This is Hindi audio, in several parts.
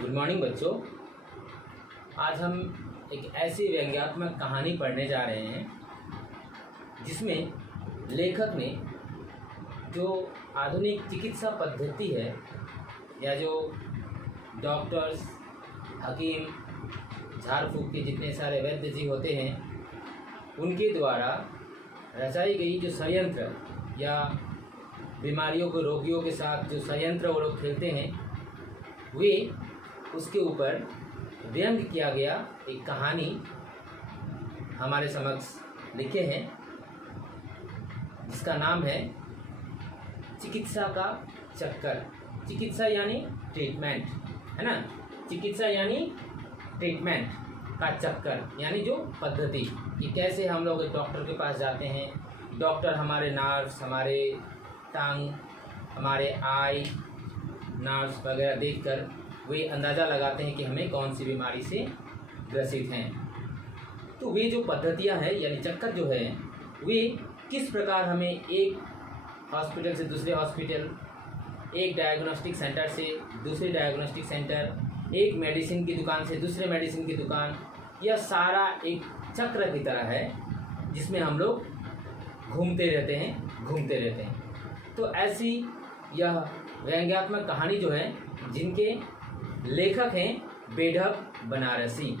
गुड मॉर्निंग बच्चों। आज हम एक ऐसी व्यंग्यात्मक कहानी पढ़ने जा रहे हैं जिसमें लेखक ने जो आधुनिक चिकित्सा पद्धति है या जो डॉक्टर्स, हकीम, झाड़ फूक के जितने सारे वैद्य जी होते हैं उनके द्वारा रचाई गई जो षड्यंत्र या बीमारियों के रोगियों के साथ जो षड्यंत्र वो लोग खेलते हैं वे उसके ऊपर व्यंग किया गया एक कहानी हमारे समक्ष लिखे हैं जिसका नाम है चिकित्सा का चक्कर। चिकित्सा यानी ट्रीटमेंट, है ना। चिकित्सा यानी ट्रीटमेंट का चक्कर यानी जो पद्धति कि कैसे हम लोग एक डॉक्टर के पास जाते हैं। डॉक्टर हमारे नर्व्स, हमारे टांग, हमारे आई नर्व्स वगैरह देखकर वे अंदाज़ा लगाते हैं कि हमें कौन सी बीमारी से ग्रसित हैं। तो वे जो पद्धतियां हैं यानी चक्कर जो है वे किस प्रकार हमें एक हॉस्पिटल से दूसरे हॉस्पिटल, एक डायग्नोस्टिक सेंटर से दूसरे डायग्नोस्टिक सेंटर, एक मेडिसिन की दुकान से दूसरे मेडिसिन की दुकान, यह सारा एक चक्र की तरह है जिसमें हम लोग घूमते रहते हैं। तो ऐसी यह व्यंग्यात्मक कहानी जो है जिनके लेखक हैं बेढप बनारसी,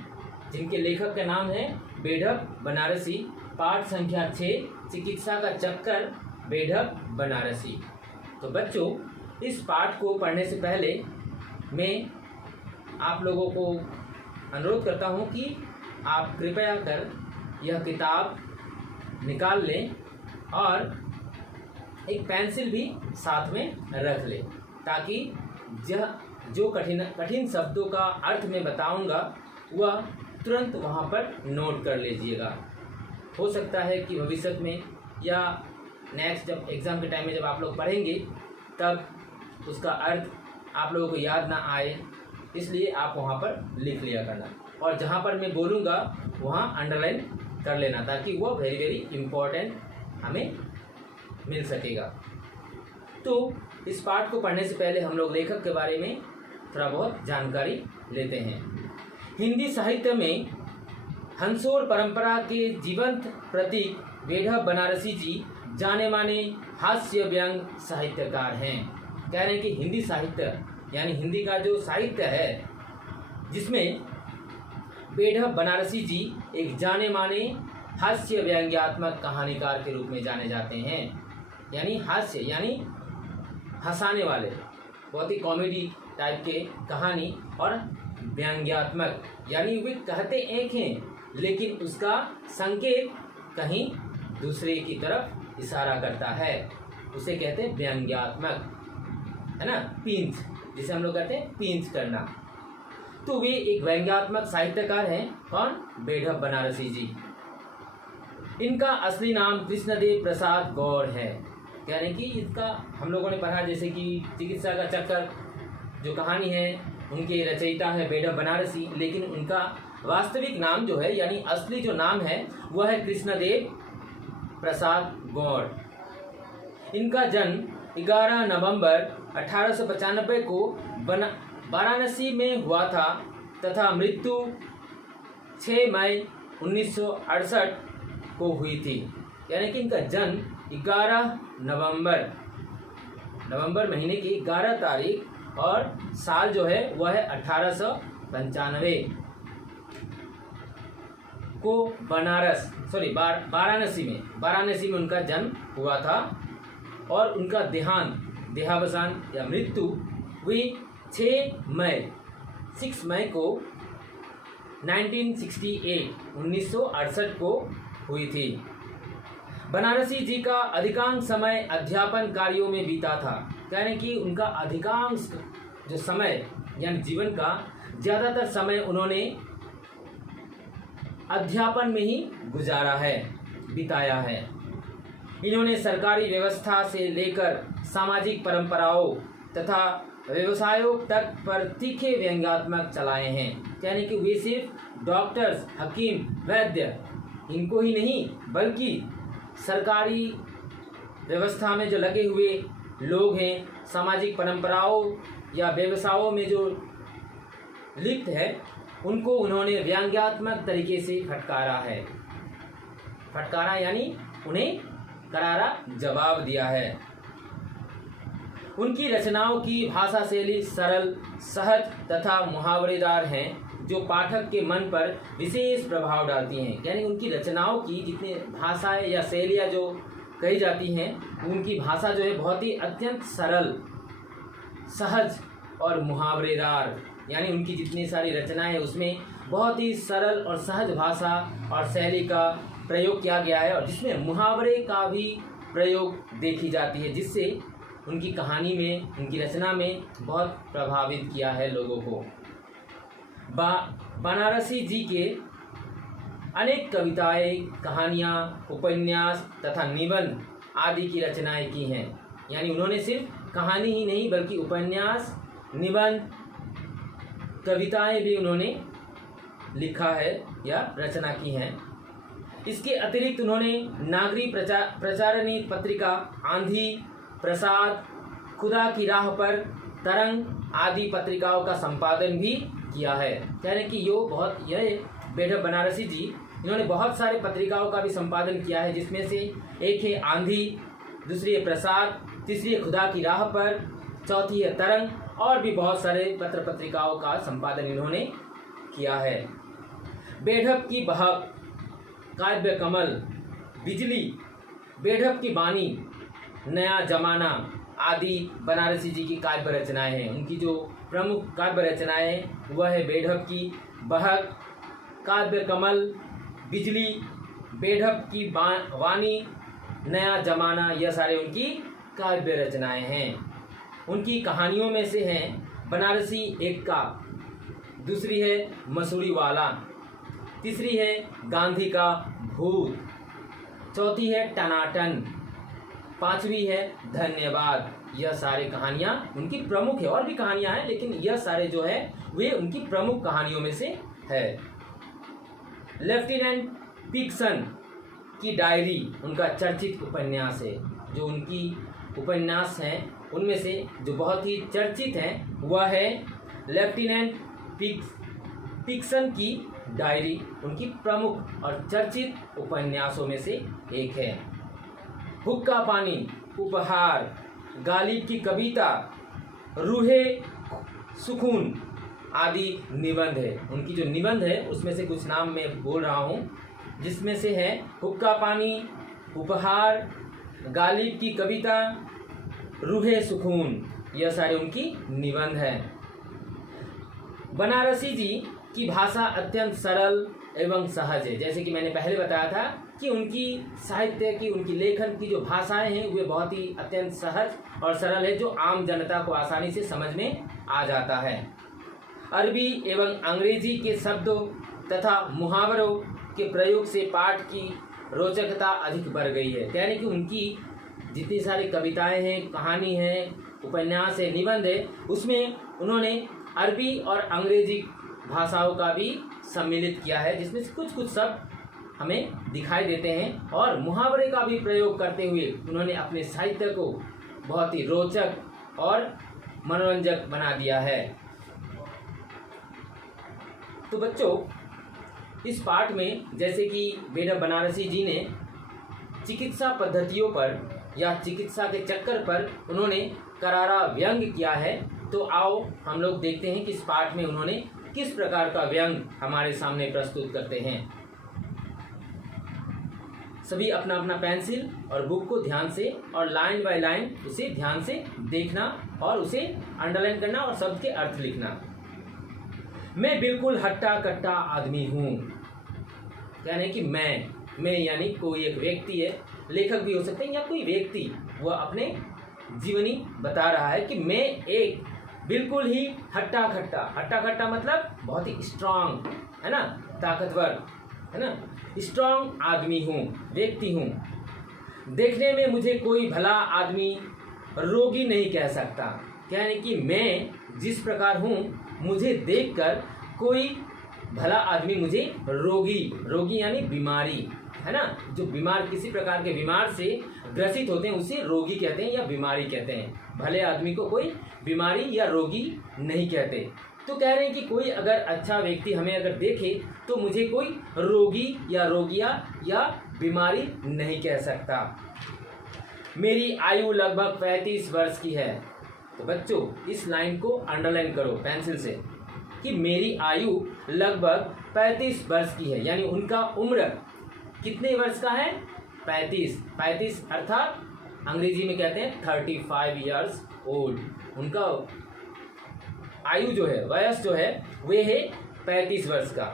जिनके लेखक का नाम है बेढप बनारसी। पाठ संख्या 6 चिकित्सा का चक्कर बेढप बनारसी। तो बच्चों, इस पाठ को पढ़ने से पहले मैं आप लोगों को अनुरोध करता हूं कि आप कृपया कर यह किताब निकाल लें और एक पेंसिल भी साथ में रख लें ताकि जो कठिन शब्दों का अर्थ मैं बताऊंगा वह तुरंत वहाँ पर नोट कर लीजिएगा। हो सकता है कि भविष्य में या नेक्स्ट जब एग्ज़ाम के टाइम में जब आप लोग पढ़ेंगे तब उसका अर्थ आप लोगों को याद ना आए, इसलिए आप वहाँ पर लिख लिया करना और जहाँ पर मैं बोलूँगा वहाँ अंडरलाइन कर लेना ताकि वो वेरी इम्पोर्टेंट हमें मिल सकेगा। तो इस पाठ को पढ़ने से पहले हम लोग लेखक के बारे में थोड़ा बहुत जानकारी लेते हैं। हिंदी साहित्य में हंसोर परंपरा के जीवंत प्रतीक बेढप बनारसी जी जाने माने हास्य व्यंग साहित्यकार हैं। कह रहे हैं कि हिंदी साहित्य यानी हिंदी का जो साहित्य है जिसमें बेढप बनारसी जी एक जाने माने हास्य व्यंग्यात्मक कहानीकार के रूप में जाने जाते हैं। यानी हास्य यानी हंसाने वाले, बहुत ही कॉमेडी टाइप के कहानी, और व्यंग्यात्मक यानी वे कहते एक हैं लेकिन उसका संकेत कहीं दूसरे की तरफ इशारा करता है, उसे कहते हैं व्यंग्यात्मक, है ना। पींच, जिसे हम लोग कहते हैं पींच करना। तो वे एक व्यंग्यात्मक साहित्यकार हैं। कौन? बेढप बनारसी जी। इनका असली नाम कृष्णदेव प्रसाद गौड़ है। कह रहे हैं कि इसका हम लोगों ने पढ़ा जैसे कि चिकित्सा का चक्कर जो कहानी है उनके रचयिता है बेढप बनारसी, लेकिन उनका वास्तविक नाम जो है यानी असली जो नाम है वह है कृष्णदेव प्रसाद गौड़। इनका जन्म 11 नवंबर 1895 को वाराणसी में हुआ था तथा मृत्यु 6 मई 1968 को हुई थी। यानी कि इनका जन्म 11 नवंबर महीने की 11 तारीख और साल जो है वह है 1895 को वाराणसी में उनका जन्म हुआ था और उनका देहावसान या मृत्यु हुई 6 मई को 1968 को हुई थी। बनारसी जी का अधिकांश समय अध्यापन कार्यों में बीता था। यानी कि उनका अधिकांश जो समय यानी जीवन का ज़्यादातर समय उन्होंने अध्यापन में ही बिताया है। इन्होंने सरकारी व्यवस्था से लेकर सामाजिक परंपराओं तथा व्यवसायों तक पर तीखे व्यंग्यात्मक चलाए हैं। यानी कि वे सिर्फ डॉक्टर्स, हकीम, वैद्य इनको ही नहीं बल्कि सरकारी व्यवस्था में जो लगे हुए लोग हैं, सामाजिक परंपराओं या व्यवसायों में जो लिप्त है उनको उन्होंने व्यंग्यात्मक तरीके से फटकारा है। फटकारा यानी उन्हें करारा जवाब दिया है। उनकी रचनाओं की भाषा शैली सरल, सहज तथा मुहावरेदार हैं, जो पाठक के मन पर विशेष प्रभाव डालती हैं। यानी उनकी रचनाओं की जितनी भाषाएं या शैलियाँ जो कही जाती हैं, उनकी भाषा जो है बहुत ही अत्यंत सरल, सहज और मुहावरेदार। यानी उनकी जितनी सारी रचनाएं हैं उसमें बहुत ही सरल और सहज भाषा और शैली का प्रयोग किया गया है, और जिसमें मुहावरे का भी प्रयोग देखी जाती है, जिससे उनकी कहानी में, उनकी रचना में बहुत प्रभावित किया है लोगों को। बनारसी जी के अनेक कविताएं, कहानियाँ, उपन्यास तथा निबंध आदि की रचनाएं की हैं। यानी उन्होंने सिर्फ कहानी ही नहीं बल्कि उपन्यास, निबंध, कविताएं भी उन्होंने लिखा है या रचना की हैं। इसके अतिरिक्त उन्होंने नागरी प्रचारणी पत्रिका, आंधी, प्रसाद, खुदा की राह पर, तरंग आदि पत्रिकाओं का संपादन भी किया है। यानी कि यह बेढप बनारसी जी, इन्होंने बहुत सारे पत्रिकाओं का भी संपादन किया है, जिसमें से एक है आंधी, दूसरी है प्रसाद, तीसरी है खुदा की राह पर, चौथी है तरंग, और भी बहुत सारे पत्र पत्रिकाओं का संपादन इन्होंने किया है। बेढप की बहक, काव्य कमल, बिजली, बेढप की बानी, नया जमाना आदि बनारसी जी की काव्य रचनाएं हैं। उनकी जो प्रमुख काव्य रचनाएं वह है बेढप की बहक, काव्य कमल, बिजली, बेढप की वानी, नया जमाना, यह सारे उनकी काव्य रचनाएं हैं। उनकी कहानियों में से हैं बनारसी एक्का, दूसरी है मसूरी वाला, तीसरी है गांधी का भूत, चौथी है टनाटन, पांचवी है धन्यवाद। यह सारे कहानियाँ उनकी प्रमुख है। और भी कहानियाँ हैं, लेकिन यह सारे जो है वे उनकी प्रमुख कहानियों में से है। लेफ्टिनेंट पिक्सन की डायरी उनका चर्चित उपन्यास है। जो उनकी उपन्यास हैं उनमें से जो बहुत ही चर्चित हैं वह है लेफ्टिनेंट पिक्सन की डायरी, उनकी प्रमुख और चर्चित उपन्यासों में से एक है। हुक्का पानी, उपहार, गालिब की कविता, रूहे सुकून आदि निबंध है। उनकी जो निबंध है उसमें से कुछ नाम मैं बोल रहा हूँ, जिसमें से है हुक्का पानी, उपहार, गालिब की कविता, रूहे सुकून, यह सारे उनकी निबंध हैं। बनारसी जी की भाषा अत्यंत सरल एवं सहज है। जैसे कि मैंने पहले बताया था कि उनकी साहित्य की, उनकी लेखन की जो भाषाएं हैं वे बहुत ही अत्यंत सहज और सरल है, जो आम जनता को आसानी से समझ में आ जाता है। अरबी एवं अंग्रेजी के शब्दों तथा मुहावरों के प्रयोग से पाठ की रोचकता अधिक बढ़ गई है। यानी कि उनकी जितनी सारी कविताएं हैं, कहानी है, उपन्यास है, निबंध है, उसमें उन्होंने अरबी और अंग्रेजी भाषाओं का भी सम्मिलित किया है, जिसमें से कुछ कुछ शब्द हमें दिखाई देते हैं। और मुहावरे का भी प्रयोग करते हुए उन्होंने अपने साहित्य को बहुत ही रोचक और मनोरंजक बना दिया है। तो बच्चों, इस पाठ में जैसे कि बेढप बनारसी जी ने चिकित्सा पद्धतियों पर या चिकित्सा के चक्कर पर उन्होंने करारा व्यंग किया है, तो आओ हम लोग देखते हैं कि इस पाठ में उन्होंने किस प्रकार का व्यंग हमारे सामने प्रस्तुत करते हैं। सभी अपना अपना पेंसिल और बुक को ध्यान से और लाइन बाय लाइन उसे ध्यान से देखना और उसे अंडरलाइन करना और शब्द के अर्थ लिखना। मैं बिल्कुल हट्टा कट्टा आदमी हूँ, यानी कि मैं यानी कोई एक व्यक्ति है, लेखक भी हो सकते हैं या कोई व्यक्ति, वह अपने जीवनी बता रहा है कि मैं एक बिल्कुल ही हट्टा खट्टा मतलब बहुत ही स्ट्रांग, है ना, ताकतवर, है ना, स्ट्रांग आदमी हूँ, व्यक्ति हूँ। देखने में मुझे कोई भला आदमी रोगी नहीं कह सकता, यानी कि मैं जिस प्रकार हूँ मुझे देखकर कोई भला आदमी मुझे रोगी यानी बीमारी, है ना, जो बीमार, किसी प्रकार के बीमार से ग्रसित होते हैं उसे रोगी कहते हैं या बीमारी कहते हैं। भले आदमी को कोई बीमारी या रोगी नहीं कहते। तो कह रहे हैं कि कोई अगर अच्छा व्यक्ति हमें अगर देखे तो मुझे कोई रोगी या रोगिया या बीमारी नहीं कह सकता। मेरी आयु लगभग 35 वर्ष की है। तो बच्चों इस लाइन को अंडरलाइन करो पेंसिल से कि मेरी आयु लगभग 35 वर्ष की है, यानी उनका उम्र कितने वर्ष का है? 35 अर्थात अंग्रेजी में कहते हैं 35 ईयर्स ओल्ड। उनका आयु जो है, वयस जो है वे है 35 वर्ष का।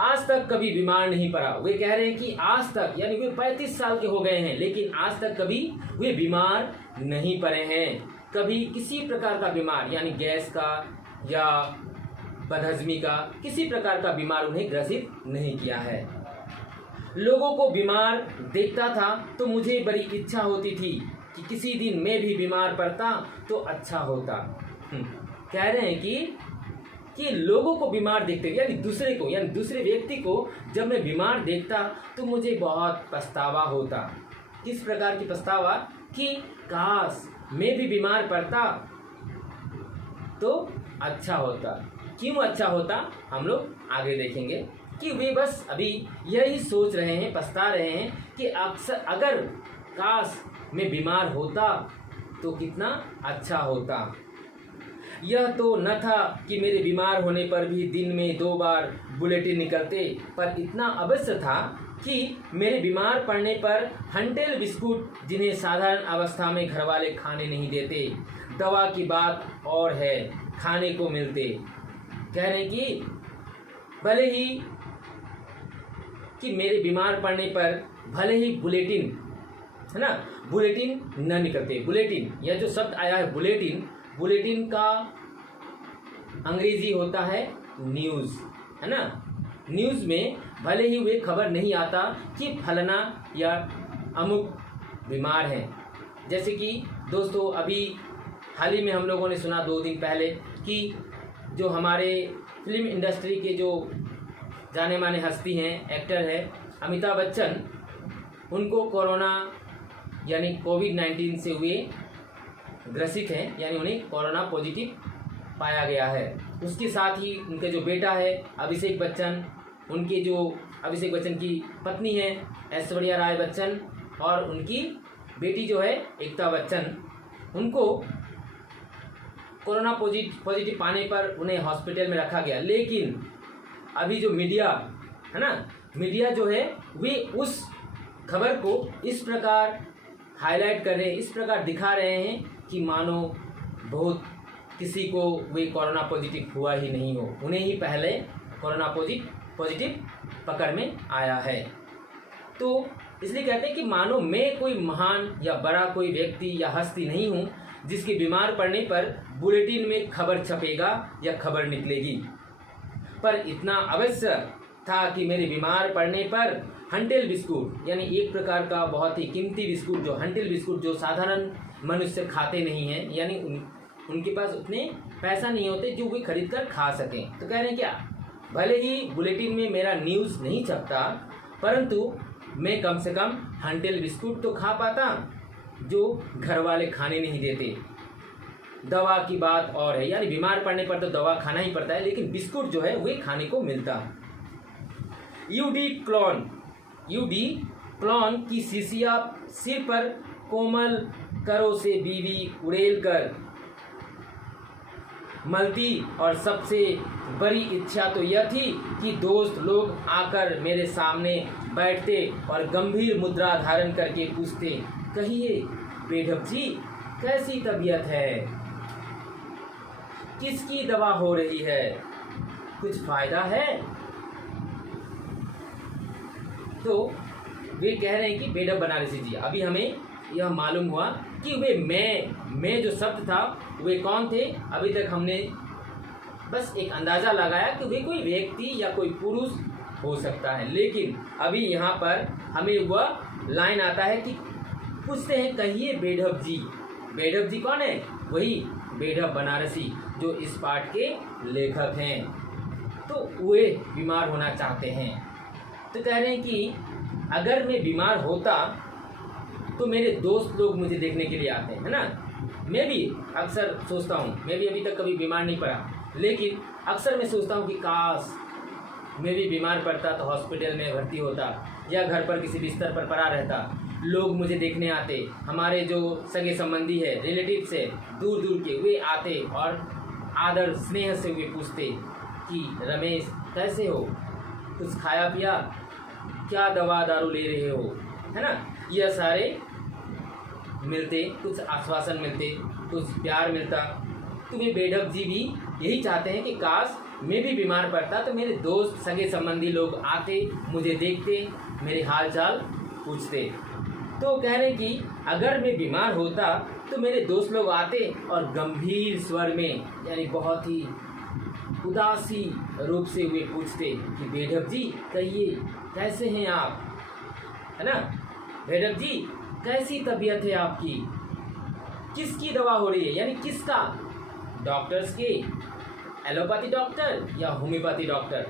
आज तक कभी बीमार नहीं पड़ा। वे कह रहे हैं कि आज तक, यानी वे 35 साल के हो गए हैं लेकिन आज तक कभी वे बीमार नहीं पड़े हैं। कभी किसी प्रकार का बीमार, यानी गैस का या बदहजमी का किसी प्रकार का बीमार उन्हें ग्रसित नहीं किया है। लोगों को बीमार देखता था तो मुझे बड़ी इच्छा होती थी कि किसी दिन मैं भी बीमार पड़ता तो अच्छा होता। कह रहे हैं कि लोगों को बीमार देखते, यानी दूसरे को, यानी दूसरे व्यक्ति को जब मैं बीमार देखता तो मुझे बहुत पछतावा होता। किस प्रकार की पछतावा? कि काश मैं भी बीमार पड़ता तो अच्छा होता। क्यों अच्छा होता हम लोग आगे देखेंगे कि वे बस अभी यही सोच रहे हैं, पछता रहे हैं कि अक्सर अगर काश मैं बीमार होता तो कितना अच्छा होता। यह तो न था कि मेरे बीमार होने पर भी दिन में 2 बार बुलेटिन निकलते, पर इतना अवश्य था कि मेरे बीमार पड़ने पर हंटेल बिस्कुट, जिन्हें साधारण अवस्था में घरवाले खाने नहीं देते, दवा की बात और है, खाने को मिलते। कह रहे कि भले ही कि मेरे बीमार पड़ने पर भले ही बुलेटिन, है ना, बुलेटिन न निकलते। बुलेटिन, यह जो शब्द आया है बुलेटिन, बुलेटिन का अंग्रेजी होता है न्यूज़, है ना। न्यूज़ में भले ही वे खबर नहीं आता कि फलाना या अमुक बीमार हैं। जैसे कि दोस्तों अभी हाल ही में हम लोगों ने सुना 2 दिन पहले कि जो हमारे फिल्म इंडस्ट्री के जो जाने माने हस्ती हैं, एक्टर है अमिताभ बच्चन, उनको कोरोना यानी कोविड-19 से हुए ग्रसित हैं, यानी उन्हें कोरोना पॉजिटिव पाया गया है। उसके साथ ही उनके जो बेटा है अभिषेक बच्चन, उनके जो अभिषेक बच्चन की पत्नी है ऐश्वर्या राय बच्चन, और उनकी बेटी जो है एकता बच्चन, उनको कोरोना पॉजिटिव पाने पर उन्हें हॉस्पिटल में रखा गया। लेकिन अभी जो मीडिया है ना, मीडिया जो है वे उस खबर को इस प्रकार हाईलाइट कर रहे हैं, इस प्रकार दिखा रहे हैं कि मानो बहुत किसी को वे कोरोना पॉजिटिव हुआ ही नहीं हो, उन्हें ही पहले कोरोना पॉजिटिव पकड़ में आया है। तो इसलिए कहते हैं कि मानो मैं कोई महान या बड़ा कोई व्यक्ति या हस्ती नहीं हूँ जिसके बीमार पड़ने पर बुलेटिन में खबर छपेगा या खबर निकलेगी, पर इतना अवश्य था कि मेरे बीमार पड़ने पर हंटेल बिस्कुट, यानी एक प्रकार का बहुत ही कीमती बिस्कुट, जो हंटेल बिस्कुट जो साधारण मनुष्य खाते नहीं हैं, यानी उनके पास उतने पैसा नहीं होते जो वे खरीद कर खा सकें। तो कह रहे हैं क्या, भले ही बुलेटिन में मेरा न्यूज़ नहीं छपता परंतु मैं कम से कम हंटेल बिस्कुट तो खा पाता जो घर वाले खाने नहीं देते। दवा की बात और है, यानी बीमार पड़ने पर तो दवा खाना ही पड़ता है, लेकिन बिस्कुट जो है वे खाने को मिलता। यूडी क्लोन की शीशिया सिर पर कोमल करों से बीवी उड़ेल कर मलती, और सबसे बड़ी इच्छा तो यह थी कि दोस्त लोग आकर मेरे सामने बैठते और गंभीर मुद्रा धारण करके पूछते, कहिए बेढप जी कैसी तबीयत है, किसकी दवा हो रही है, कुछ फायदा है। तो वे कह रहे हैं कि बेढप बनारसी जी। अभी हमें यह मालूम हुआ कि वे मैं जो शब्द था वे कौन थे। अभी तक हमने बस एक अंदाज़ा लगाया कि वे कोई व्यक्ति या कोई पुरुष हो सकता है, लेकिन अभी यहाँ पर हमें वह लाइन आता है कि पूछते हैं कहिए बेढप जी। बेढप जी कौन है? वही बेढप बनारसी जो इस पाठ के लेखक हैं। तो वे बीमार होना चाहते हैं। तो कह रहे हैं कि अगर मैं बीमार होता तो मेरे दोस्त लोग मुझे देखने के लिए आते हैं, है ना। मैं भी अक्सर सोचता हूँ, मैं भी अभी तक कभी बीमार नहीं पड़ा, लेकिन अक्सर मैं सोचता हूँ कि काश मैं भी बीमार पड़ता तो हॉस्पिटल में भर्ती होता या घर पर किसी बिस्तर पर पड़ा रहता, लोग मुझे देखने आते, हमारे जो सगे संबंधी है, रिलेटिव्स है, दूर दूर के, वे आते और आदर स्नेह से वे पूछते कि रमेश कैसे हो, कुछ खाया पिया, क्या दवा दारू ले रहे हो, है ना। यह सारे मिलते, कुछ आश्वासन मिलते, कुछ प्यार मिलता। तो वे बेढप जी भी यही चाहते हैं कि काश मैं भी बीमार पड़ता तो मेरे दोस्त सगे संबंधी लोग आते, मुझे देखते, मेरे हाल चाल पूछते। तो कह रहे कि अगर मैं बीमार होता तो मेरे दोस्त लोग आते और गंभीर स्वर में, यानी बहुत ही उदासी रूप से वे पूछते कि बेढप जी कहिए कैसे हैं आप, है ना। बेढप जी कैसी तबीयत है आपकी, किसकी दवा हो रही है, यानी किसका, डॉक्टर्स के, एलोपैथी डॉक्टर या होम्योपैथी डॉक्टर,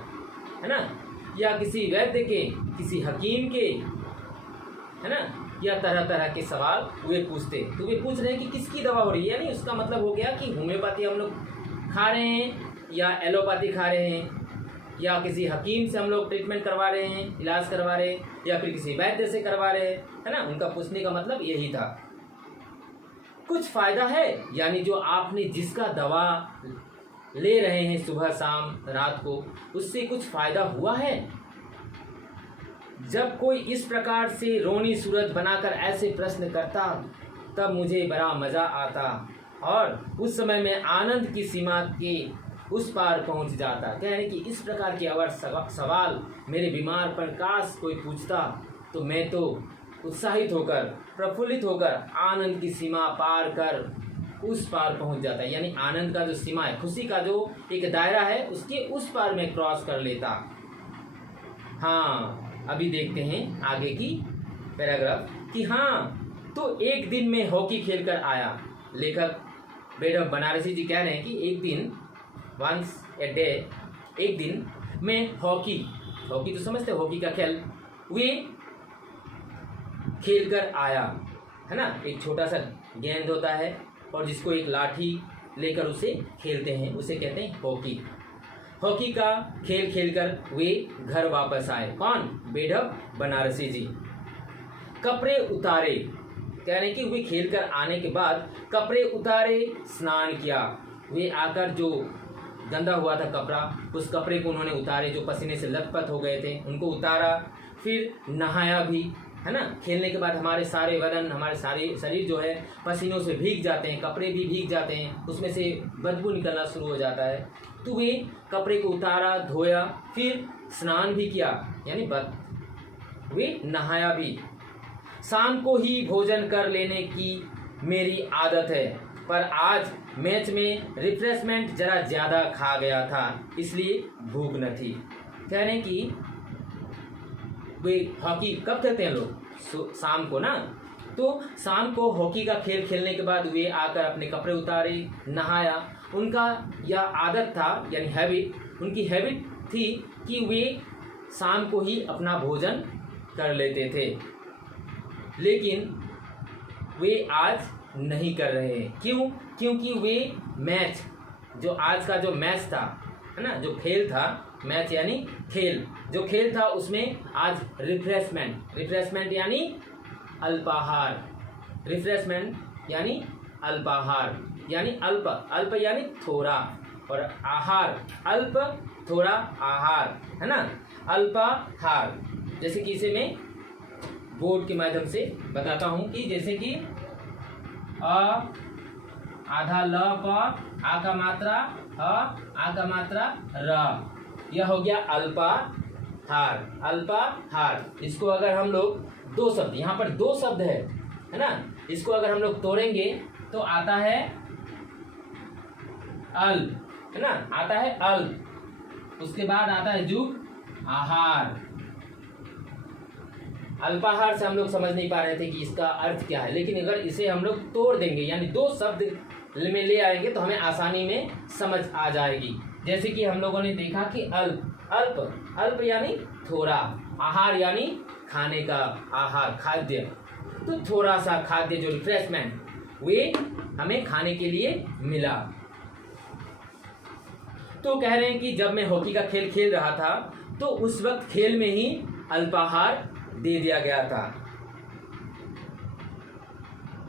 है ना, या किसी वैद्य के, किसी हकीम के, है ना, या तरह तरह के सवाल वे पूछते। तो वे पूछ रहे हैं कि किसकी दवा हो रही है, यानी उसका मतलब हो गया कि होम्योपैथी हम लोग खा रहे हैं या एलोपैथी खा रहे हैं या किसी हकीम से हम लोग ट्रीटमेंट करवा रहे हैं, इलाज करवा रहे हैं, या फिर किसी वैद्य से करवा रहे हैं, है ना। उनका पूछने का मतलब यही था। कुछ फायदा है, यानी जो आपने जिसका दवा ले रहे हैं सुबह शाम रात को, उससे कुछ फायदा हुआ है। जब कोई इस प्रकार से रोनी सूरत बनाकर ऐसे प्रश्न करता तब मुझे बड़ा मजा आता और उस समय मैं आनंद की सीमा के उस पार पहुंच जाता। कह रहे कि इस प्रकार के अगर सवाल मेरे बीमार पर काश कोई पूछता तो मैं तो उत्साहित होकर, प्रफुल्लित होकर आनंद की सीमा पार कर उस पार पहुंच जाता, यानी आनंद का जो सीमा है, खुशी का जो एक दायरा है, उसके उस पार में क्रॉस कर लेता। हाँ, अभी देखते हैं आगे की पैराग्राफ कि हाँ, तो एक दिन में हॉकी खेलकर आया। लेखक बेढप बनारसी जी कह रहे हैं कि एक दिन, वंस ए डे, एक दिन में हॉकी तो समझते हैं, हॉकी का खेल, वे खेल कर आया, है ना। एक छोटा सा गेंद होता है और जिसको एक लाठी लेकर उसे खेलते हैं, उसे कहते हैं हॉकी। हॉकी का खेल खेलकर वे घर वापस आए। कौन? बेढप बनारसी जी। कपड़े उतारे, कह रहे कि वे खेलकर आने के बाद कपड़े उतारे, स्नान किया। वे आकर जो गंदा हुआ था कपड़ा, उस कपड़े को उन्होंने उतारे, जो पसीने से लथपथ हो गए थे उनको उतारा, फिर नहाया भी, है ना। खेलने के बाद हमारे सारे बदन, हमारे सारे शरीर जो है पसीनों से भीग जाते हैं, कपड़े भी भीग जाते हैं, उसमें से बदबू निकलना शुरू हो जाता है। तो वे कपड़े को उतारा, धोया, फिर स्नान भी किया, यानी वे नहाया भी। शाम को ही भोजन कर लेने की मेरी आदत है, पर आज मैच में रिफ्रेशमेंट जरा ज़्यादा खा गया था, इसलिए भूख न थी। कह रहे हैं कि वे हॉकी कब खेलते हैं लोग? शाम को ना। तो शाम को हॉकी का खेल खेलने के बाद वे आकर अपने कपड़े उतारे, नहाया। उनका यह आदत था, यानी हैबिट, उनकी हैबिट थी कि वे शाम को ही अपना भोजन कर लेते थे, लेकिन वे आज नहीं कर रहे हैं। क्यों? क्योंकि वे मैच, जो आज का जो मैच था, है ना, जो खेल था, मैच यानी खेल, जो खेल था उसमें आज रिफ्रेशमेंट यानी अल्पाहार, रिफ्रेशमेंट यानी अल्पाहार, यानी अल्प यानी थोड़ा, और आहार, अल्प थोड़ा आहार, है ना, अल्पाहार। जैसे कि इसे मैं बोर्ड के माध्यम से बताता हूँ कि जैसे कि आधा ल पर आ का मात्रा, आ का मात्रा र, यह हो गया अल्पाहार। इसको अगर हम लोग दो शब्द, यहाँ पर दो शब्द है ना, इसको अगर हम लोग तोड़ेंगे तो आता है अल, है ना, आता है अल, उसके बाद आता है जुग आहार। अल्पाहार से हम लोग समझ नहीं पा रहे थे कि इसका अर्थ क्या है, लेकिन अगर इसे हम लोग तोड़ देंगे, यानी दो शब्द में ले आएंगे तो हमें आसानी में समझ आ जाएगी। जैसे कि हम लोगों ने देखा कि अल्प यानी थोड़ा, आहार यानी खाने का आहार, खाद्य, तो थोड़ा सा खाद्य जो रिफ्रेशमेंट, वे हमें खाने के लिए मिला। तो कह रहे हैं कि जब मैं हॉकी का खेल खेल रहा था तो उस वक्त खेल में ही अल्पाहार दे दिया गया था।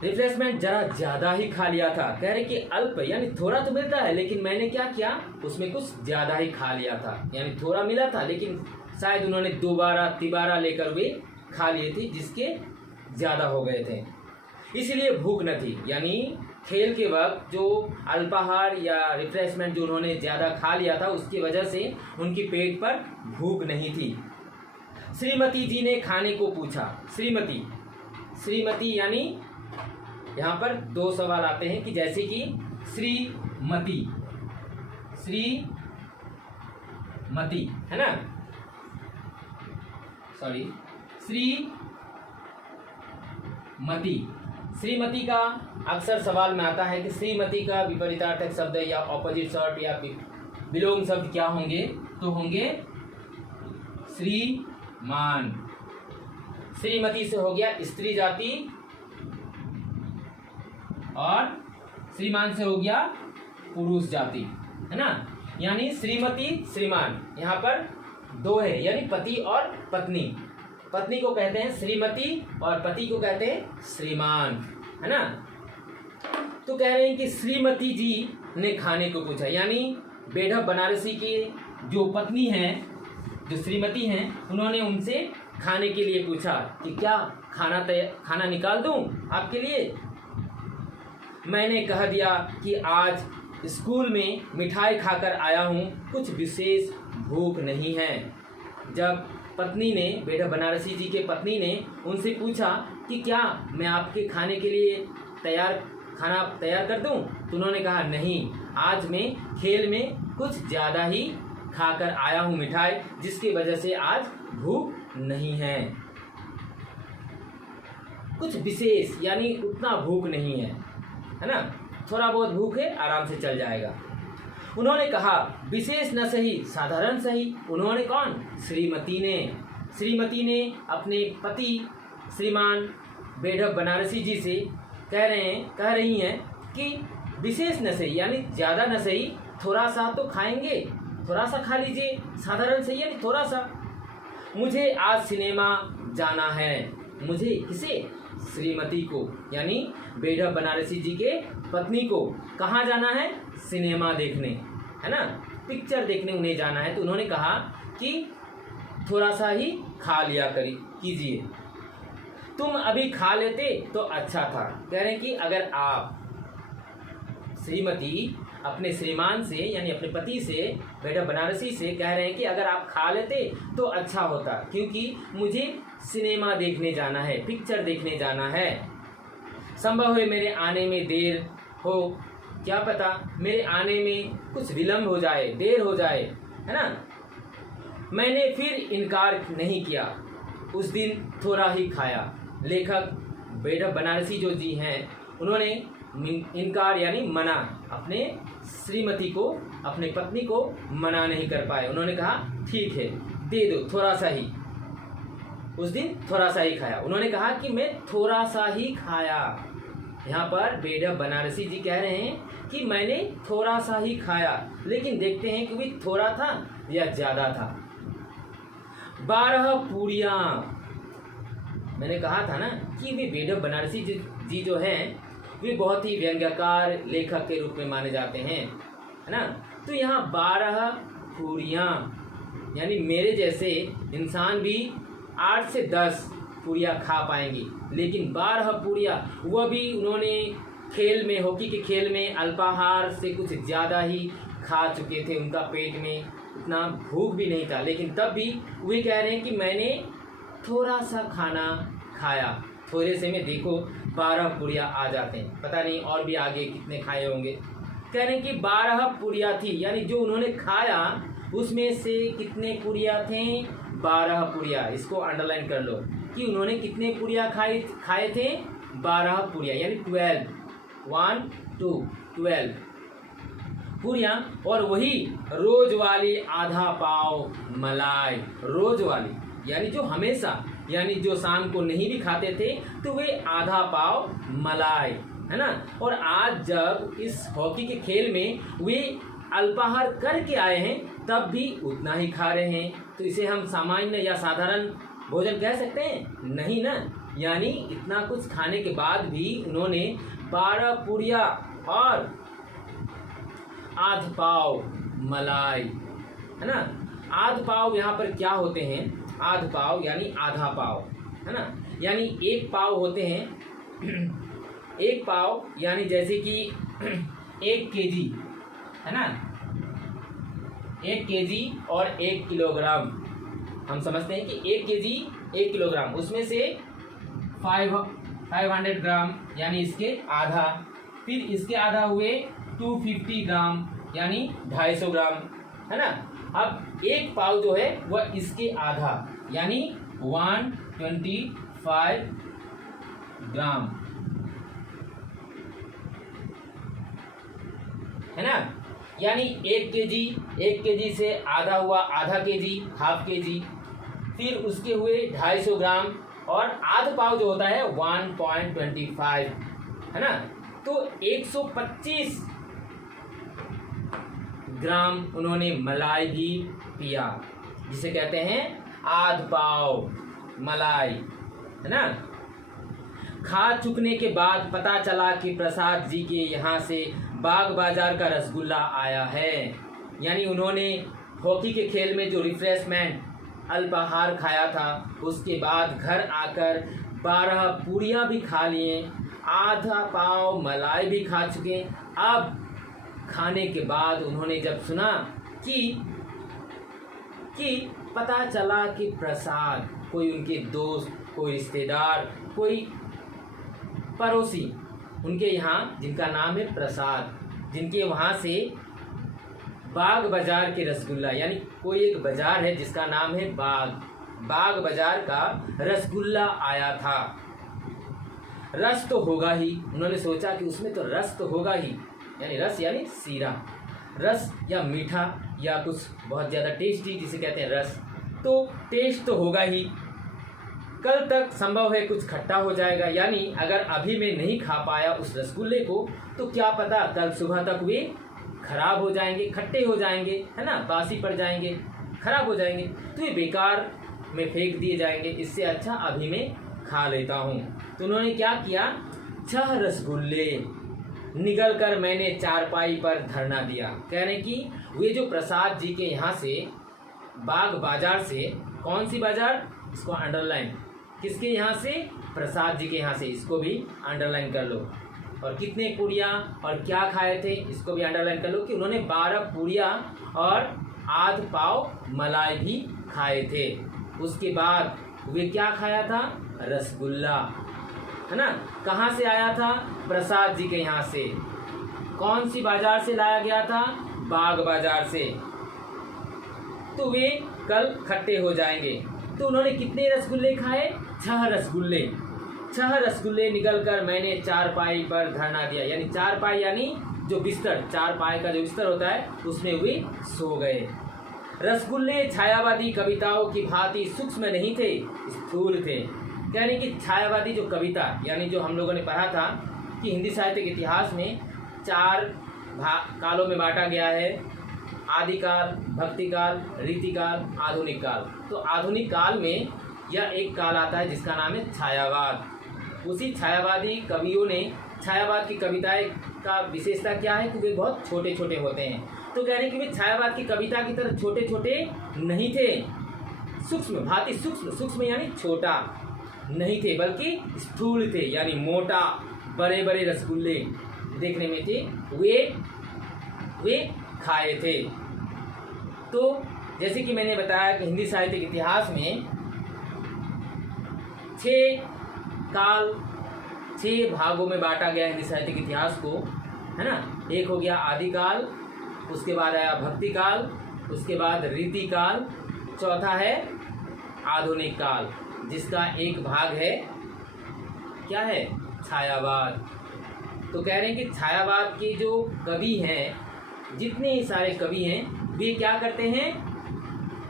रिफ्रेशमेंट जरा ज्यादा ही खा लिया था। कह रहे कि अल्प यानी थोड़ा तो मिलता है, लेकिन मैंने क्या किया, उसमें कुछ ज्यादा ही खा लिया था। यानी थोड़ा मिला था लेकिन शायद उन्होंने दोबारा तिबारा लेकर वे खा लिए थे, जिसके ज्यादा हो गए थे, इसलिए भूख न थी। यानी खेल के वक्त जो अल्पाहार या रिफ्रेशमेंट जो उन्होंने ज़्यादा खा लिया था, उसकी वजह से उनकी पेट पर भूख नहीं थी। श्रीमती जी ने खाने को पूछा। श्रीमती यानी यहाँ पर दो सवाल आते हैं कि जैसे कि श्रीमती है ना, सॉरी, श्रीमती का अक्सर सवाल में आता है कि श्रीमती का विपरीतार्थक शब्द या ऑपोजिट शब्द या विलोम शब्द क्या होंगे, तो होंगे श्रीमान। श्रीमती से हो गया स्त्री जाति और श्रीमान से हो गया पुरुष जाति, है ना। यानी श्रीमती श्रीमान यहाँ पर दो है, यानी पति और पत्नी। पत्नी को कहते हैं श्रीमती और पति को कहते हैं श्रीमान, है ना। तो कह रहे हैं कि श्रीमती जी ने खाने को पूछा, यानी बेढप बनारसी की जो पत्नी हैं, जो श्रीमती हैं, उन्होंने उनसे खाने के लिए पूछा कि क्या खाना निकाल दूं आपके लिए। मैंने कह दिया कि आज स्कूल में मिठाई खाकर आया हूं, कुछ विशेष भूख नहीं है। जब पत्नी ने, बेढप बनारसी जी के पत्नी ने उनसे पूछा कि क्या मैं आपके खाने के लिए खाना तैयार कर दूं, तो उन्होंने कहा नहीं, आज मैं खेल में कुछ ज़्यादा ही खाकर आया हूं मिठाई, जिसकी वजह से आज भूख नहीं है। कुछ विशेष यानी उतना भूख नहीं है ना, थोड़ा बहुत भूख है, आराम से चल जाएगा। उन्होंने कहा विशेष न सही, साधारण सही। उन्होंने कौन? श्रीमती ने अपने पति श्रीमान बेढप बनारसी जी से कह रही हैं कि विशेष न सही यानी ज़्यादा न सही, थोड़ा सा तो खाएंगे, थोड़ा सा खा लीजिए। साधारण सही यानी थोड़ा सा। मुझे आज सिनेमा जाना है। मुझे किसे? श्रीमती को, यानी बेढप बनारसी जी के पत्नी को कहाँ जाना है? सिनेमा देखने, है ना, पिक्चर देखने उन्हें जाना है। तो उन्होंने कहा कि थोड़ा सा ही खा लिया कीजिए, तुम अभी खा लेते तो अच्छा था। कह रहे हैं कि अगर आप, श्रीमती अपने श्रीमान से यानी अपने पति से, बेढप बनारसी से कह रहे हैं कि अगर आप खा लेते तो अच्छा होता, क्योंकि मुझे सिनेमा देखने जाना है, पिक्चर देखने जाना है। संभव है मेरे आने में देर हो, क्या पता मेरे आने में कुछ विलम्ब हो जाए, देर हो जाए, है ना। मैंने फिर इनकार नहीं किया, उस दिन थोड़ा ही खाया। लेखक बेढप बनारसी जो जी हैं, उन्होंने इनकार यानी मना, अपने श्रीमती को, अपने पत्नी को मना नहीं कर पाए। उन्होंने कहा ठीक है, दे दो थोड़ा सा ही। उस दिन थोड़ा सा ही खाया। उन्होंने कहा कि मैं थोड़ा सा ही खाया। यहाँ पर बेढप बनारसी जी कह रहे हैं कि मैंने थोड़ा सा ही खाया, लेकिन देखते हैं कि भी थोड़ा था या ज़्यादा था। 12 पूरियाँ। मैंने कहा था ना कि वे बेढप बनारसी जी जो हैं, वे बहुत ही व्यंग्यकार लेखक के रूप में माने जाते हैं, है ना। तो यहाँ 12 पूरियाँ यानी मेरे जैसे इंसान भी 8 से 10 पूरियाँ खा पाएंगी, लेकिन 12 पूरियाँ, वह भी उन्होंने खेल में, हॉकी के खेल में अल्पाहार से कुछ ज़्यादा ही खा चुके थे। उनका पेट में उतना भूख भी नहीं था, लेकिन तब भी वे कह रहे हैं कि मैंने थोड़ा सा खाना खाया। थोड़े से में देखो 12 पूरियाँ आ जाते हैं, पता नहीं और भी आगे कितने खाए होंगे। कह रहे हैं कि 12 पूरियाँ थी, यानी जो उन्होंने खाया उसमें से कितने पूरियाँ थे? 12 पूरियाँ। इसको अंडरलाइन कर लो कि उन्होंने कितने पूरियाँ खाए थे? 12 पूरियाँ यानी 12, 1 2 12 पूरियाँ। और वही रोज वाली आधा पाव मलाई, रोज वाली यानी जो हमेशा, यानी जो शाम को नहीं भी खाते थे तो वे आधा पाव मलाई, है ना। और आज जब इस हॉकी के खेल में वे अल्पाहार करके आए हैं तब भी उतना ही खा रहे हैं, तो इसे हम सामान्य या साधारण भोजन कह सकते हैं? नहीं ना। यानी इतना कुछ खाने के बाद भी उन्होंने 12 पूरियां और आध पाव मलाई, है ना। आध पाव यहाँ पर क्या होते हैं? आध पाव यानी आधा पाव, है ना। यानी एक पाव होते हैं, एक पाव यानी जैसे कि 1 केजी, है ना, 1 केजी और 1 किलोग्राम। हम समझते हैं कि 1 केजी 1 किलोग्राम, उसमें से 500 ग्राम यानी इसके आधा, फिर इसके आधा हुए 250 ग्राम यानी 250 ग्राम, है ना। अब एक पाव जो है वह इसके आधा यानी 125 ग्राम, है ना। यानी 1 केजी से आधा हुआ आधा केजी, हाफ केजी, फिर उसके हुए 250 ग्राम, और आध पाव जो होता है 1.25, है ना। तो 125 ग्राम उन्होंने मलाई भी पिया, जिसे कहते हैं आध पाव मलाई, है ना। खा चुकने के बाद पता चला कि प्रसाद जी के यहाँ से बाग बाजार का रसगुल्ला आया है। यानी उन्होंने हॉकी के खेल में जो रिफ्रेशमेंट अल्पाहार खाया था, उसके बाद घर आकर 12 पूरियां भी खा लिए, आधा पाव मलाई भी खा चुके। अब खाने के बाद उन्होंने जब सुना कि पता चला कि प्रसाद, कोई उनके दोस्त, कोई रिश्तेदार, कोई पड़ोसी उनके यहाँ जिनका नाम है प्रसाद, जिनके वहाँ से बाग बाजार के रसगुल्ला, यानी कोई एक बाजार है जिसका नाम है बाग बाजार का रसगुल्ला आया था। रस तो होगा ही, उन्होंने सोचा कि उसमें तो रस तो होगा ही, यानी रस यानी सीरा, रस या मीठा या कुछ बहुत ज़्यादा टेस्टी जिसे कहते हैं रस, तो टेस्ट तो होगा ही। कल तक संभव है कुछ खट्टा हो जाएगा, यानी अगर अभी मैं नहीं खा पाया उस रसगुल्ले को तो क्या पता कल सुबह तक वे खराब हो जाएंगे, खट्टे हो जाएंगे, है ना, बासी पड़ जाएंगे, खराब हो जाएंगे, तो ये बेकार में फेंक दिए जाएंगे। इससे अच्छा अभी मैं खा लेता हूँ। तो उन्होंने क्या किया, 6 रसगुल्ले निगल कर मैंने चारपाई पर धरना दिया। कह रहे कि वे जो प्रसाद जी के यहाँ से बाग बाजार से, कौन सी बाजार, इसको अंडरलाइन, किसके यहाँ से, प्रसाद जी के यहाँ से, इसको भी अंडरलाइन कर लो। और कितने पूरियाँ और क्या खाए थे इसको भी अंडरलाइन कर लो कि उन्होंने 12 पूरियाँ और आध पाव मलाई भी खाए थे। उसके बाद वे क्या खाया था, रसगुल्ला, है ना। कहाँ से आया था, प्रसाद जी के यहाँ से। कौन सी बाजार से लाया गया था, बाग बाजार से। तो वे कल खट्टे हो जाएंगे। तो उन्होंने कितने रसगुल्ले खाए, 6 रसगुल्ले। 6 रसगुल्ले निकल कर मैंने चारपाई पर धरना दिया, यानी चारपाई यानी जो बिस्तर, चारपाई का जो बिस्तर होता है उसमें वे सो गए। रसगुल्ले छायावादी कविताओं की भांति सूक्ष्म नहीं थे, स्थूल थे। यानी कि छायावादी जो कविता, यानी जो हम लोगों ने पढ़ा था कि हिंदी साहित्य के इतिहास में 4 कालों में बांटा गया है, आदिकाल, भक्तिकाल, रीतिकाल, आधुनिक काल। तो आधुनिक काल में यह एक काल आता है जिसका नाम है छायावाद। उसी छायावादी कवियों ने, छायावाद की कविताएं का विशेषता क्या है कि वे बहुत छोटे छोटे होते हैं। तो कह रहे हैं कि वे छायावाद की कविता की तरह छोटे छोटे नहीं थे, सूक्ष्म, भांति सूक्ष्म, सूक्ष्म यानी छोटा नहीं थे, बल्कि स्थूल थे, यानी मोटा, बड़े बड़े रसगुल्ले देखने में थे, वे खाए थे। तो जैसे कि मैंने बताया कि हिंदी साहित्य के इतिहास में 6 भागों में बांटा गया हिंदी साहित्य के इतिहास को, है ना। एक हो गया आदिकाल, उसके बाद आया भक्तिकाल, उसके बाद रीतिकाल, चौथा है आधुनिक काल, जिसका एक भाग है क्या है, छायावाद। तो कह रहे हैं कि छायावाद के जो कवि हैं, जितने ही सारे कवि हैं, वे क्या करते हैं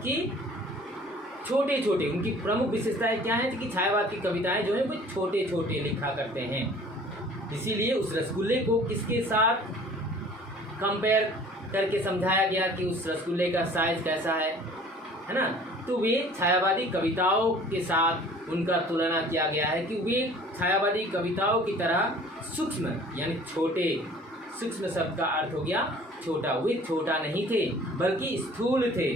कि छोटे छोटे, उनकी प्रमुख विशेषताएं क्या है कि छायावाद की कविताएं जो है वो छोटे छोटे लिखा करते हैं। इसीलिए उस रसगुल्ले को किसके साथ कंपेयर करके समझाया गया कि उस रसगुल्ले का साइज कैसा है ना। तो वे छायावादी कविताओं के साथ उनका तुलना किया गया है कि वे छायावादी कविताओं की तरह सूक्ष्म यानी छोटे, सूक्ष्म शब्द का अर्थ हो गया छोटा, वे छोटा नहीं थे बल्कि स्थूल थे।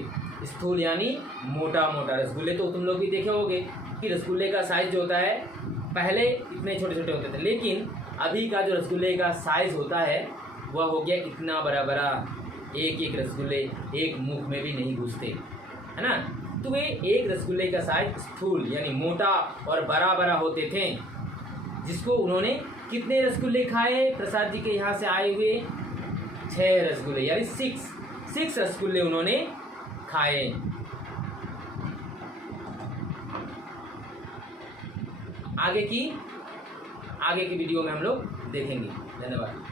स्थूल यानी मोटा मोटा। रसगुल्ले तो तुम लोग भी देखे होंगे कि रसगुल्ले का साइज जो होता है पहले इतने छोटे छोटे होते थे, लेकिन अभी का जो रसगुल्ले का साइज होता है वह हो गया इतना बड़ा बड़ा, एक एक रसगुल्ले एक मुख में भी नहीं घुसते, है ना। तो वे एक रसगुल्ले का साइज स्थूल यानी मोटा और बड़ा बड़ा होते थे, जिसको उन्होंने कितने रसगुल्ले खाए प्रसाद जी के यहाँ से आए हुए? 6 रसगुल्ले यानी 6 रसगुल्ले उन्होंने खाए। आगे की वीडियो में हम लोग देखेंगे। धन्यवाद।